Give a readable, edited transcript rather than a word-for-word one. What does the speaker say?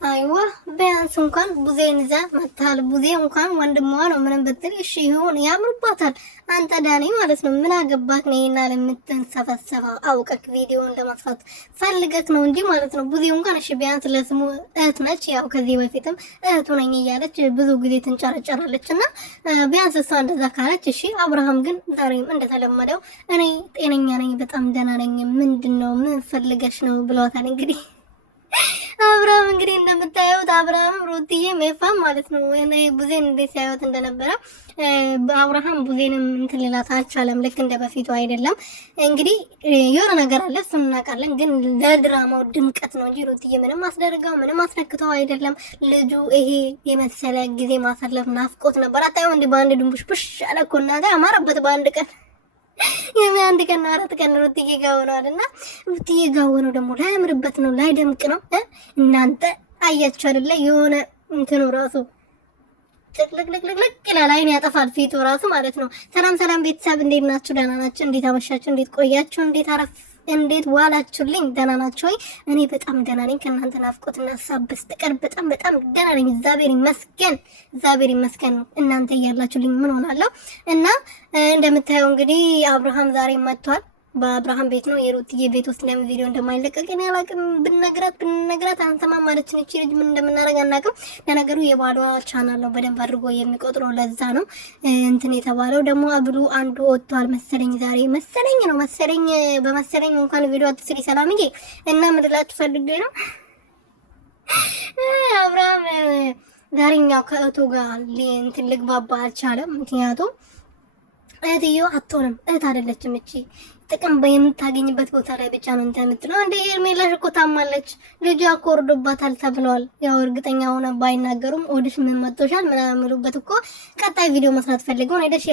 አይዋ ቢያንስ እንኳን ቡዜን ይዛ መታል። ቡዜ እንኳን ወንድሟ ነው ምንም ብትል እሺ ይሁን ያምርባታል። አንተ ዳኒ ማለት ነው ምን አገባክ ነው እና ለምትንሰፈሰፈው አውቀክ ቪዲዮን ለማጥፋት ፈልገክ ነው እንጂ ማለት ነው። ቡዜ እንኳን እሺ ቢያንስ ለስሙ እህት ነች። ያው ከዚህ በፊትም እህቱ ነኝ እያለች ብዙ ጊዜ ትንጨረጨራለችና ቢያንስ እሷ እንደዛ ካለች እሺ። አብርሃም ግን ዛሬም እንደተለመደው እኔ ጤነኛ ነኝ፣ በጣም ደህና ነኝ፣ ምንድነው ምን ፈልገሽ ነው ብለዋታል እንግዲህ አብርሃም እንግዲህ እንደምታዩት አብርሃም ሩትዬ ሜፋም ማለት ነው እኔ ቡዜን እንዴት ሲያዩት እንደነበረ አብርሃም ቡዜንም እንትን ሊላት አልቻለም። ልክ እንደ በፊቱ አይደለም። እንግዲህ የሆነ ነገር አለ እሱን እናውቃለን፣ ግን ለድራማው ድምቀት ነው እንጂ ሩትዬ ምንም አስደርጋው ምንም አስነክተው አይደለም። ልጁ ይሄ የመሰለ ጊዜ ማሳለፍ ናፍቆት ነበር። አታዩም እንዴ በአንድ ድንቡሽ ብሽ አለ እኮ እናቴ አማረበት በአንድ ቀን አንድ ቀን አራት ቀን ሩትዬ ጋር ሆኗልና ሩትዬ ጋር ሆኖ ደግሞ ላያምርበት ነው ላይደምቅ ነው። እናንተ አያችሁ አይደለ? የሆነ እንትኑ ራሱ ጥቅልቅልቅልቅ ይላል፣ አይን ያጠፋል ፊቱ ራሱ ማለት ነው። ሰላም ሰላም ቤተሰብ እንዴት ናችሁ? ደህና ናችሁ? እንዴት አመሻችሁ? እንዴት ቆያችሁ? እንዴት ዋላችሁልኝ? ደህና ናችሁ ወይ? እኔ በጣም ደህና ነኝ። ከእናንተ ናፍቆትና ሀሳብ በስተቀር በጣም ደህና ነኝ። እግዚአብሔር ይመስገን። እናንተ እያላችሁልኝ ምን ሆናለሁ? እና እንደምታየው እንግዲህ አብርሃም ዛሬ መጥቷል። በአብርሃም ቤት ነው የሩትዬ ቤት ውስጥ ለምን ቪዲዮ እንደማይለቀቅ እኔ አላውቅም። ብንነግራት አንሰማም ማለች ነች። ልጅ ምን እንደምናደርግ አናውቅም። ለነገሩ የባሏ ቻናል ነው በደንብ አድርጎ የሚቆጥረው፣ ለዛ ነው እንትን የተባለው። ደግሞ አብሉ አንዱ ወጥቷል መሰለኝ ዛሬ በመሰለኝ እንኳን ቪዲዮ አትስሪ ሰላምዬ። እና ምድላችሁ ፈልጌ ነው አብርሃም ዛሬኛው ከእህቱ ጋር እንትን ልግባባ አልቻለም። ምክንያቱም እህትዮ አትሆንም፣ እህት አይደለችም እቺ ጥቅም በየምታገኝበት ቦታ ላይ ብቻ ነው እንትን የምትለው። እንደ ሄርሜላሽ እኮ ታማለች፣ ልጇ እኮ ወርዶባታል ተብለዋል። ያው እርግጠኛ ሆነ ባይናገሩም ኦዲሽ ምን መጥቶሻል ምናምን የሚሉበት እኮ ቀጣይ ቪዲዮ መስራት ፈልገው ነው። ሄደሽ